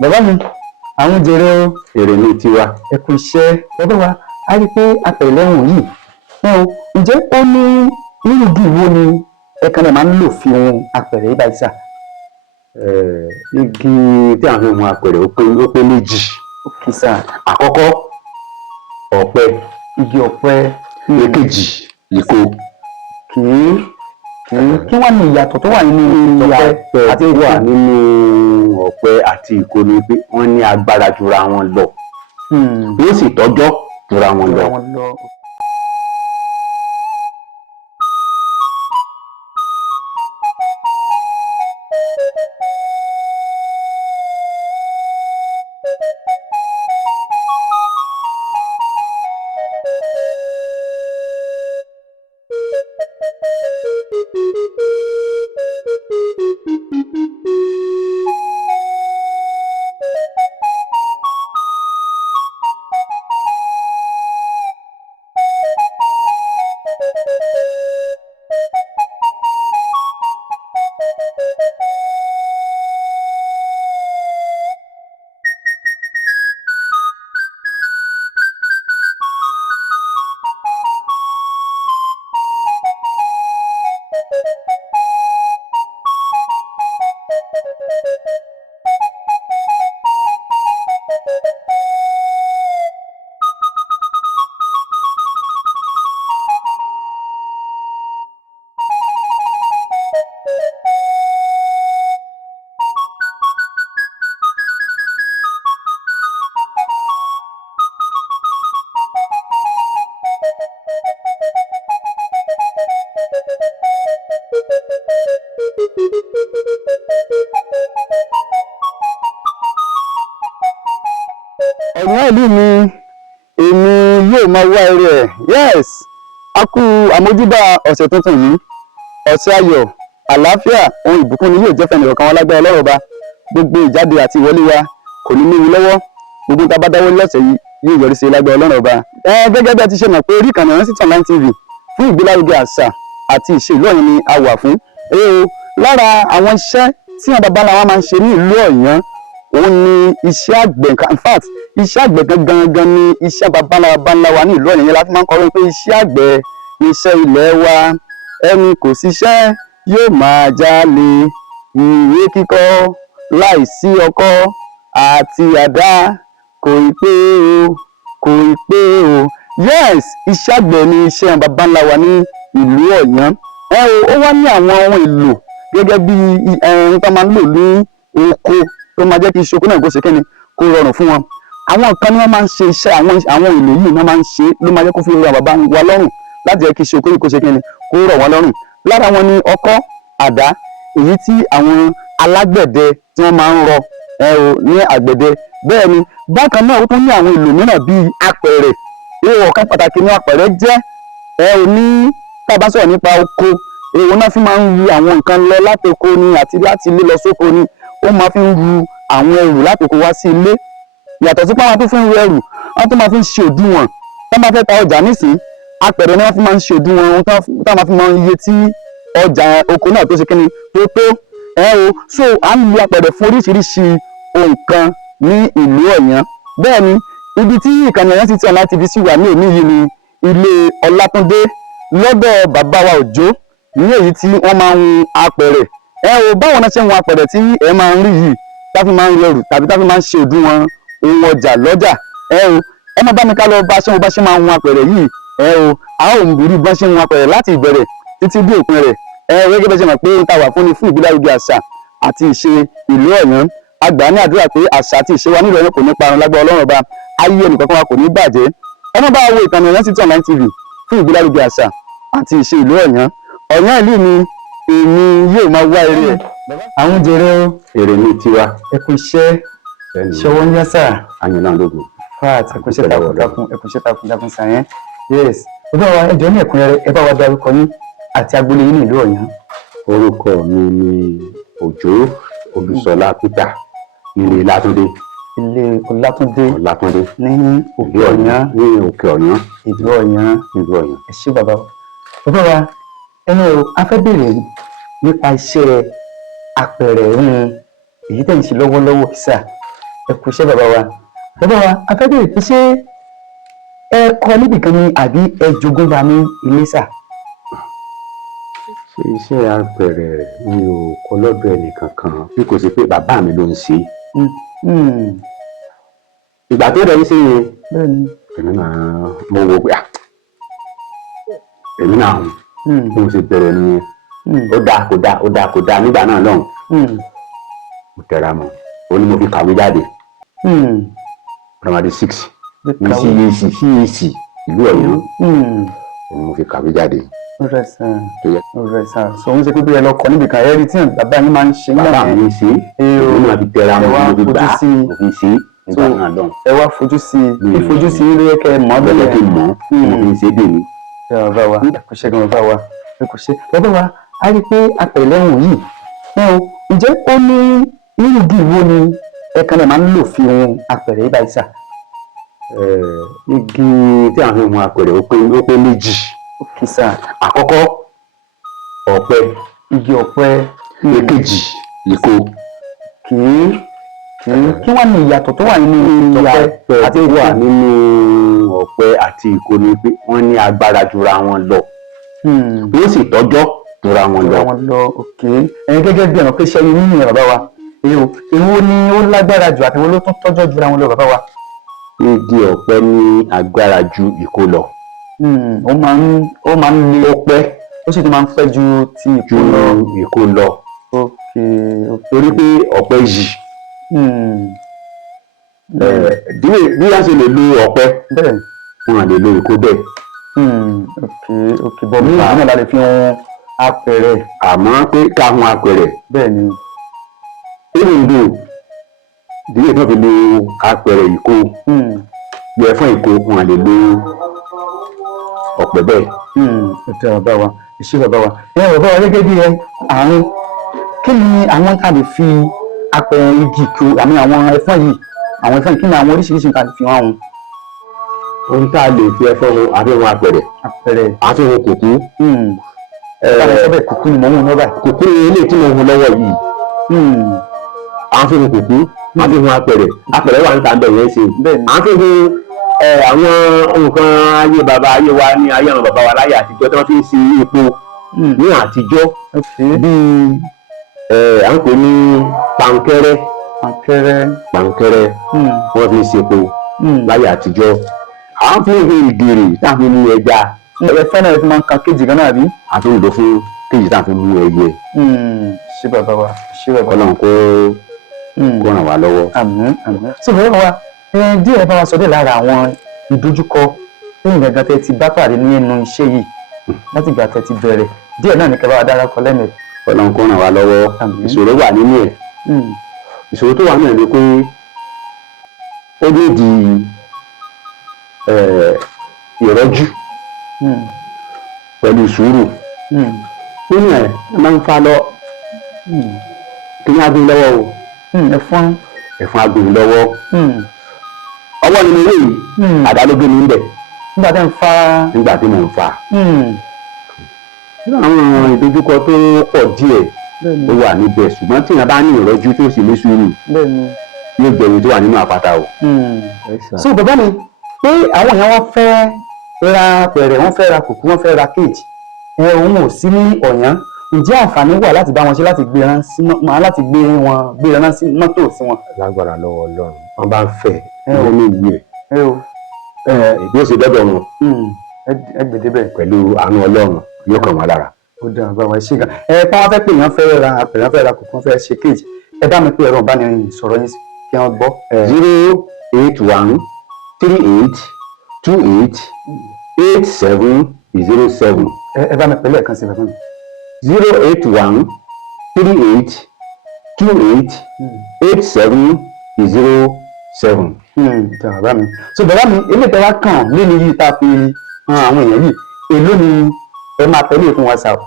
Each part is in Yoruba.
bàbá mi àwọn jèrè o. èrè ní tiwa. ẹ kú iṣẹ́ bàbá wa a rí i pé apẹ̀lẹ́wọ̀n yìí ǹjẹ́ ó ní irú igi wo ni ẹ̀kan náà máa ń lò fi ohun apẹ̀rẹ̀ yìí báyìí sà? Igi tí a fi hun apẹ̀rẹ̀ ó pé méjì. Ókè sà. Àkọ́kọ́ ọ̀pẹ. Igi ọ̀pẹ. Èkejì ìkó. Kí wọ́n ní ìyàtọ̀ tó wà nínú ọ̀pẹ àti ìkó? Wà nínú ọ̀pẹ àti ìkó ni pé wọ́n ní agbára jura wọn lọ. Yóò sì tọ́jọ́ jura wọn lọ. Ọ̀yàn ìlú mi èmi yóò máa wá eré ẹ̀. Yes, a kú àmójúbà ọ̀sẹ̀ tuntun yìí. Ọ̀sẹ̀ ayọ̀, àlàáfíà, ohun ìbùkún ni yóò jẹ́ fẹ́ni ọ̀kan wọn lágbára Ọlọ́run Ọba. Gbogbo ìjáde àti ìwọlé wa kò ní léwu lọ́wọ́. Gbogbo tá a bá dáwọ́ lọ́sẹ̀ yìí yóò yọrí sí lágbára Ọlọ́run Ọba. Gẹ́gẹ́ bí a ti ṣe mọ̀ pé orí ìkànnì Ìrántí Online TV fún ìgbélárugẹ àṣà àti ìṣe ìlú Ọ̀yàn ni a wà fún. Lára àwọn iṣẹ́ tí àwọn bàbá wa máa ń ṣe ní ìlú Ọ̀yàn òun ni iṣẹ́ àgbẹ̀. In fact iṣẹ́ àgbẹ̀ gangan ni iṣẹ́ bàbá wa ní ìlú Ọ̀yàn yẹn láti máa ń kọ́ pé iṣẹ́ àgbẹ̀ ni iṣẹ́ ilẹ̀ wa. Ẹni kò ṣiṣẹ́ yóò máa jalè. Ìwé kíkọ́ láìsí ọkọ́ àti àdá kò ì pé o, kò ì pé o. Yes, iṣẹ́ àgbẹ̀ ni iṣẹ́ bàbá wa ní ìlú Ọ̀yàn. Ó wá ní àwọn ohun èlò gẹ́gẹ́ bí ohun tó máa ń lò ní oko tó máa jẹ́ kí iṣẹ́ oko náà kó ṣe kíni kó rọrùn fún wọn. Àwọn nǹkan ni wọ́n máa ń ṣe iṣẹ́ àwọn èlò yìí wọ́n máa ń ṣe ló máa jẹ́ kó fi rọ bàbá wa lọ́rùn láti jẹ́ kí iṣẹ́ oko yìí kó ṣe kíni kó rọ̀ wọ́n lọ́rùn. Lára wọn ni ọkọ́, àdá, èyí tí àwọn alágbẹ̀dẹ tí wọ́n máa ń rọ ní àgbẹ̀dẹ. Bẹ́ẹ̀ ni bákan náà ó tún ní àwọn èlò mìíràn bíi apẹ̀rẹ̀. Ọ̀kan pàtàkì ni apẹ̀rẹ̀ jẹ́. Ní tá a bá sọ̀rọ̀ nípa oko, èèwọ̀ náà fi máa ń ru àwọn nǹkan lọ láti oko ni àti láti ilé lọ sóko ni. Ó máa fi ń ru àwọn ẹrù láti oko wá sí ilé. Yàtọ̀ sí pé àwọn tó fi ń ru ẹrù wọ́n tó máa fi ń ṣe òdiwọ̀n tó máa fẹ́ ta ọjà nísìn apẹ̀rẹ̀ ni wọ́n fi máa ń ṣe òdiwọ̀n ohun tó máa fi máa ń iye tí ọjà oko náà tó ṣe kíni tó tó. So à ń lo apẹ̀rẹ̀ fún oríṣiríṣi nǹkan ní ìlú Ọ̀yàn. Bẹ́ẹ̀ ni ibi tí ìkànnì Ìrántí Online TV sí wà ní òní yìí ni ilé Ọlátúndé lọ́dọ̀ bàbá wa Òjó ní èyí tí wọ́n máa ń hun apẹ̀rẹ̀. Báwọn náà ṣe ń hun apẹ̀rẹ̀ tí ẹ máa ń rí yìí tá fi máa ń rẹrù tàbí tá fi máa ń ṣe òdiwọ̀n ohun ọjà lọ́jà. Ẹ má bá mi ká lọ bá ṣé ṣe máa ń hun apẹ̀rẹ̀ yìí. A ó ń rí bá ṣe ń hun apẹ̀rẹ̀ láti ìbẹ̀rẹ̀ títí dé òpin rẹ̀. Gẹ́gẹ́ bẹ́ẹ̀ ṣe mọ̀ pé ta wà fún ìgbélárugẹ àṣà àti ìṣe ìlú Ọ̀yàn. A gbà ní àdúrà pé àṣà àti ìṣe wa nílùú Ọ̀yàn kò ní parun lágbára Ọlọ́run Ọba. Ayé ẹnìkankan wa kò ní bàjẹ́. Ẹ má bá wo ìkànnì Ìrántí Online TV fún ìgbélárugẹ àṣà àti ìṣe ìlú Ọ̀yàn. Ọ̀yàn ìlú mi èmi yóò máa wá eré ẹ̀. Àwọn jèrè o. Èrè ní tiwa. Ẹ kú iṣẹ́ ṣọwọ́ ń yá sà. Àyàn náà lógun. Fat ẹ kú iṣẹ́ takuntakun sàyẹn. Yes, ó bá wa ẹjọ́ ní ẹ̀kúnrẹ́rẹ́ ẹ bá wa dárúkọ yín àti agboolé yín ní ìlú Ọ̀yàn. Orúkọ mi ni Òjó Olúṣọlá Peter ilé Látúndé. Ilé Ọlátúndé ní òkè Ọ̀yàn. Ní òkè Ọ̀yàn. Ìlú Ọ̀yàn. Ìlú Ọ̀yàn. Ẹ ṣé bàbá wa. Bàbá wa a fẹ́ bèrè nípa iṣẹ́ apẹ̀rẹ̀ hun èyí tẹ̀ ń ṣe lọ́wọ́lọ́wọ́ sà. ẹ kú iṣẹ́ bàbá wa afẹ́bẹ̀rẹ̀ pé ṣé ẹ kọ́ níbìkan ni àbí ẹ jogún bá ní Iléṣà. ṣe iṣẹ́ apẹ̀rẹ̀ mi ò kọ́ lọ́dọ̀ ẹnìkankan bí kò sí pé bàbá mi ló ń ṣe. ìgbà tó rẹ̀ ń ṣe yẹn èmi náà mo wò pé èmi náà bí mo ṣe bẹ̀rẹ̀ nìyẹn ó dáa kò dáa nígbà náà lọ́hùn mo tẹra mọ́ ó ní mo fi kàwé jáde primary 6 ní CAC ìlú Ọ̀yọ́ ó ní mo fi kàwé jáde. ọ̀rẹ́ sà so ń ṣe pé bí ẹ lọ kọ níbi kan ẹ̀rí tí bàbá yín máa ń ṣe nígbà bàbá mi ṣe èmi náà fi tẹra mọ́ mo fi gbà mo fi ṣe nígbà náà lọ́hùn. ẹ wá fojú sí i ìfojú sí i ló yẹ kẹ́ ẹ mọ̀ bẹ́ẹ̀ kí n mọ̀ mo fi ṣe dè mí. bàbá wa kò ṣe gan bàbá wa kò ṣe bàbá wa a rí i pé apẹ̀lẹ́hùn yìí ǹjẹ́ ó ní irúgbì wo ni ẹ̀kan náà máa ń lò fi hun apẹ̀rẹ̀ yìí báyìí sà. igi tí a fi hun apẹ̀rẹ̀ ó pé méjì. òkè sà. àkọ́kọ́ ọ̀pẹ. igi ọ̀pẹ. èkejì ìkó. kí wọ́n ní ìyàtọ̀ tó wà nínú ọ̀pẹ àti ìkó. wà nínú ọ̀pẹ àti ìkó ni pé wọ́n ní agbára jura wọn lọ. wọ́n sì tọ́jọ́ jura wọn lọ. ẹ̀yin gẹ́gẹ́ bí ọ̀nà pé ṣẹ́yìn nínú ẹ̀ bàbá wa èwo ni ó lágbára jù àti èwo ló tún tọ́jọ́ jura wọn lọ bàbá wa. igi ọ̀pẹ ní agbára ju ìkó lọ. ó máa ń le ọ̀pẹ ó sì tún máa ń pẹ́ ju ti ìkó lọ. torí pé ọ̀pẹ yìí bí wọ́n ṣe lè lo ọ̀pẹ wọn lè lo ìkó bẹ́ẹ̀. bọ̀ mí ìdí náà la lè fi hun apẹ̀rẹ̀. àmọ́ pé ká hun apẹ̀rẹ̀. bẹ́ẹ̀ ni. ìrìndò ìdílé tó fi lo apẹ̀rẹ̀ ìkó bí ẹ̀fọn ìkó wọn lè lo ọ̀pẹ bẹ́ẹ̀. ètò bàbá wa ìṣe bàbá wa bàbá wa gẹ́gẹ́ bí àárín kí ni àwọn tá a lè fi apẹ̀rẹ̀ igi kó àmì àwọn ẹ̀fọn yìí kí ni àwọn oríṣiríṣi nǹkan lè fi wọn hun. ohun tá a lè fi ẹ̀fọn hun àfi hun apẹ̀rẹ̀ àfi hun kùkú. kùkú ni mo ń hun lọ́wọ́ báyìí. kùkú ni ilé tí mo hun lọ́wọ́ yìí. àfi hun kùkú àfi hun apẹ̀rẹ̀ wà níta bẹ́ẹ̀ yẹn ṣe. àfi hun àwọn nǹkan ayé bàbá ayé wa ní ayé àwọn bàbá wa láyé àtijọ́ tí wọ́n fi ń ṣe epo ní àtijọ́ bíi à ń pè ní pankẹ́rẹ́ wọ́n fi ń ṣe epo láyé àtijọ́. à ń fi hun ìgèrè tá a fi mú ẹja. ẹ̀fọn náà fi máa ń kan kéjì gan náà bí. a tún lò fún kéjì tá a fi mú ẹyẹ. ṣé bàbá wa Ọlọ́run kó ràn wá lọ́wọ́. àmín. sọ bàbá wa díẹ̀ bá wa sọ dé lára àwọn ìdojúkọ lẹ́yìn gangan tẹ́ ti bá pàdé nínú iṣẹ́ yìí láti ìgbà tẹ́ ti bẹ̀rẹ̀ díẹ̀ náà ní kẹ́ bá wa dárakọ lẹ́nu ẹ̀. Ọlọ́run kó ràn wá lọ́wọ́. ìṣòro wà nínú ẹ̀. ìṣòro tó wà náà ni pé ó lè di ìrọ́jú pẹ̀lú sùúrù. nínú ẹ̀ máa ń fa lọ kí ní agbóhùn lọ́wọ́ o. ẹ̀fọn agbóhùn lọ́wọ́. ọwọ́ nínú ilé yìí àdálógé mi ń bẹ̀. nígbà tí mò ń fa. àwọn ìdojúkọ tó pọ̀ díẹ̀ ó wà níbẹ̀ ṣùgbọ́n tí èèyàn bá ní ìrọ́jú tó sì ní sùúrù yóò gbẹ̀yìn tó wà nínú àpáta o. so bàbá mi pé àwọn èèyàn wọn fẹ́ ra pẹ̀rẹ̀ wọ́n fẹ́ ra kùkú wọ́n fẹ́ ra kéèjì òun ò sí ní Ọ̀yán ǹjẹ́ àǹfààní wà láti bá wọn ṣe láti gbé ẹran sí mọ́tò sí wọn. lágbára lọ́wọ́ Ọlọ́run wọ́n bá ń fẹ́ wọ́n ní ìwé ìbí ó ṣe dọ́dọ̀ wọn ẹgbẹ̀dẹ́bẹ̀ pẹ̀lú àánú Ọlọ́run yóò kàn wọ́n lára. ó dáa bá wa ṣe gan pé wọ́n fẹ́ pé èèyàn fẹ́ ra pẹ̀rẹ̀ wọ́n fẹ́ ra kùkú wọ́n fẹ́ ṣe kéèjì ẹ bá mi pé ẹ̀rọ ìbánisọ̀rọ̀ yín kí wọ́n gbọ́. 081388707. ẹ bá mi pè lẹ́ẹ̀kan sí bàbá mi. 081388707. bàbá mi so bàbá mi ilé ìtẹ́wá kàn nínú yìí tá a fi hàn àwọn èèyàn yìí èló ni ẹ máa tẹ̀lé fún wa sá o.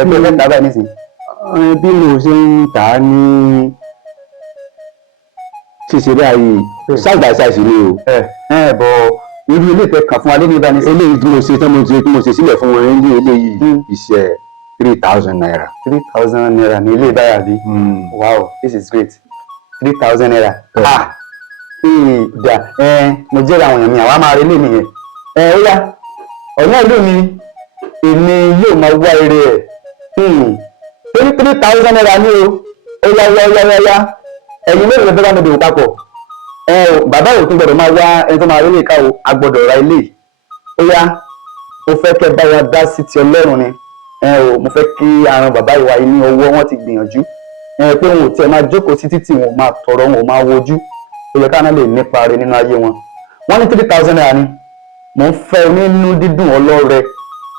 ẹ bí ẹ fẹ́ tà báyìí nísìnyí. bí mo ṣe ń tà á ní ṣíṣe báyìí size by size ni o. bọ̀ irú ilé ìtẹ́ kàn fún wa lé ní ìbánisẹ́. eléyìí tí mo ṣe tí mo ṣe sílẹ̀ fún wọn ní eléyìí iṣẹ́ 3,000 naira. 3,000 naira ní ilé ìbáyà bí. Wow, this is great. 3,000 naira. Ìdá mo jẹ́ àwọn èèyàn mi àwa máa rí lé nìyẹn. Ó yá ọ̀nà ìlú mi èmi yóò máa wá eré ẹ̀. 3,000 naira ní o. Ó yá ẹ̀yin mélòó ló fẹ́ bá mi dòwò papọ̀. Bàbá ò tún gbọ́dọ̀ máa wá ẹni tó máa rí lè ká o, a gbọ́dọ̀ ra ilé. Ó yá mo fẹ́ kẹ́ bá wa dá sí ti Ọlọ́run ni. Mo fẹ́ kí àrùn bàbá ìwà yìí ní ọwọ́ wọn ti gbìyànjú. Pé wọn ò tiẹ̀ máa jókòó sí títì, wọn ò máa tọrọ, wọn ò máa wojú. Ó yẹ káwọn lè nípa rẹ̀ nínú ayé wọn. Wọ́n ní 3,000 naira ni. Mo ń fẹ́ onínú dídùn ọlọ́rẹ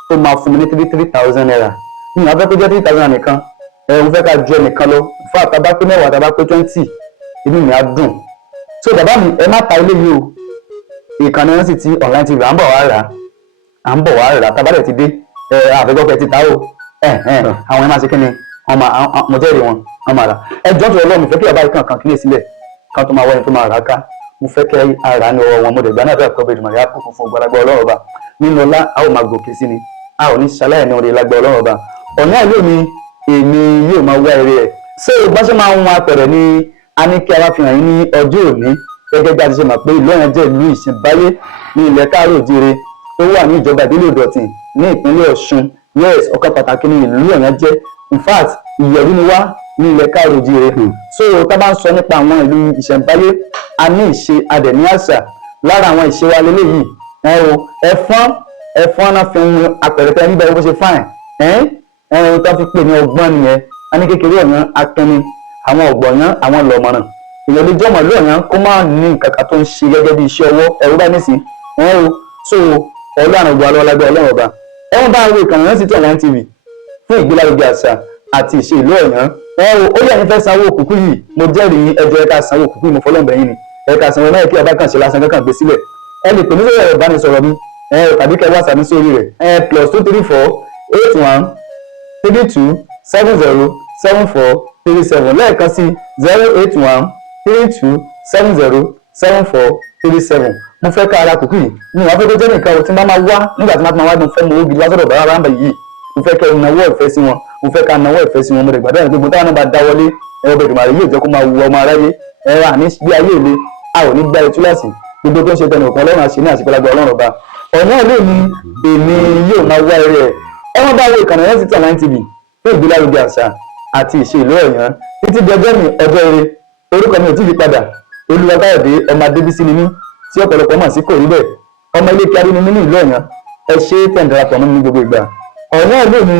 tó máa fún mi ní 3,000 naira. Mi ò fẹ́ kó jẹ́ 3,000 naira nìkan. Mo fẹ́ ká ju ẹnìkan lọ. Fún àtàbá pé 10, àtàbá pé 20, inú mi á dùn. So bàbá mi ẹ má ta ilé yìí o. Ìkànnì wọn sì ti online TV à ń bọ̀ wá rà. Tábàlẹ̀ ti dé. Àfẹ́gbọ́pẹ́ ti ta o. Àwọn ẹ̀ máa ṣe kí ni? Mo jẹ́rìí wọn. Wọ́n máa rà. Ẹjọ́ tó Ọlọ́run fẹ́ kí bàbá yìí kankan kílè sílẹ̀. Kan tó máa wọ́n tó máa rà ká. Mo fẹ́ kẹ́ ara ní ọwọ́ wọn. Mo dẹ̀ gbá náà bẹ́ẹ̀ kọ́ bẹ́ẹ̀ jùmọ̀ yá kún fún gbalagbọ́ Ọlọ́run ọba. Nínú ọlá a ó máa gòkè sí ni. A ò ní ṣaláì ní orí lágbọ́ Ọlọ́run ọba. Ọ̀nà ìlú mi èmi yóò máa wá eré ẹ̀. Ṣé o bá ṣe máa ń wọn apẹ̀rẹ̀ ni a ní kí a wá fi hàn yín ní ọjọ́ òní gẹ́gẹ́ bí a ti ṣe mọ̀ pé ìlú Ọ̀yàn jẹ́ ìlú ìṣẹ̀ǹbáyé ní ilẹ̀ káàárọ̀ oòjíire tó wà ní ìjọba ìbílẹ̀ Ìdọ̀tìn ní ìpínlẹ̀ Ọ̀ṣun. Yes, ọ̀kan pàtàkì ní ìlú Ọ̀yàn jẹ́. In fact ìyẹ̀rú ni wá ní ilẹ̀ káàárọ̀ oòjíire. So tá bá ń sọ nípa àwọn ìlú ìṣẹ̀ǹbáyé a ní ìṣe adẹ̀ ní àṣà. Lára àwọn ìṣe wa lélẹ́yìí ẹ̀fọ́n náà fi ń apẹ̀rẹ̀ tẹ́ níbẹ̀ bó ṣe fáìn. Tó fi pè ní ọgbọ́n nìyẹn. A ní kékeré Ọ̀yàn akẹni, àwọn ọ̀gbọ̀nyán, àwọn lọ̀mọ̀ràn. Èèyàn lè jọ́mọ̀ ìlú Ọ̀yàn kó má ní nǹkan kan tó ń ṣe gẹ́gẹ́ bí iṣẹ́ ọwọ́ ẹ̀rú bá nísìn. So Ọlọ́run ọgbà ọlọ́lágbá Ọlọ́run ọba. Ẹ̀wọ̀n bá wo ìkànnì náà sí ti online TV fún ìgbélárugẹ àṣà àti ìṣe ìlú Ọ̀yàn. Ó yẹ ẹni fẹ́ sanwó òkùnkù yìí, mo jẹ́rìí ẹjọ́ ẹ̀ka sanwó òkùnkù yìí, mo fọlọ́ǹbẹ̀ yín ni. Ẹ̀ka sanwó náà kí ọba kan ṣe lásán kankan gbé sílẹ̀. Ẹ lè pè mí sórí ẹ̀rọ ìbánisọ̀rọ̀ mi tàbí kẹ́ WhatsApp mi sórí rẹ̀ +234 81 32 70 74 37 lẹ́ẹ̀kan sí 081 32 70 74 37. Mo fẹ́ ká ara kùkù yìí ní wọ́n fẹ́ kó jẹ́ nìkan tí máa wá nígbà tí máa wá mo fẹ́ mọ owó gidi lásọ̀rọ̀ bàbá rámbà yìí. Mo fẹ́ kẹ́ nawọ́ ìfẹ́ sí wọn. Mo fẹ́ ká nawọ́ ìfẹ́ sí wọn. Mo lè gbàdúrà ní gbogbo táwọn náà bá dáwọ́lé bẹ̀rẹ̀ màrí yóò jẹ́ kó máa wu ọmọ aráyé. Àní bí ayé ìle a ò ní gbá etí láti gbogbo tó ń ṣe tẹnu òkan Ọlọ́run àṣẹ ní àṣepẹ́lágbá Ọlọ́run ọba. Ọ̀nà ìlú mi èmi yóò máa wá eré ẹ̀. Ẹ̀wọ̀n bá wo ìkànnì náà sí ti online TV fún ìgbélárugẹ àṣà àti ìṣe ìlú Ọ̀yàn títí di ọjọ́ mi ọjọ́ eré. Orúkọ mi ò tí ì yí padà. Olúwakáyọ̀dé ọmọ Adébísí ni mí tí ọ̀pọ̀lọpọ̀ mọ̀ sí kò rí bẹ́ẹ̀. Ọmọ ilé kíárí ni mí ní ìlú Ọ̀yàn. Ẹ ṣe tẹ̀ ń darapọ̀ mọ́ mi ní gbogbo ìgbà. Ọ̀nà ìlú mi.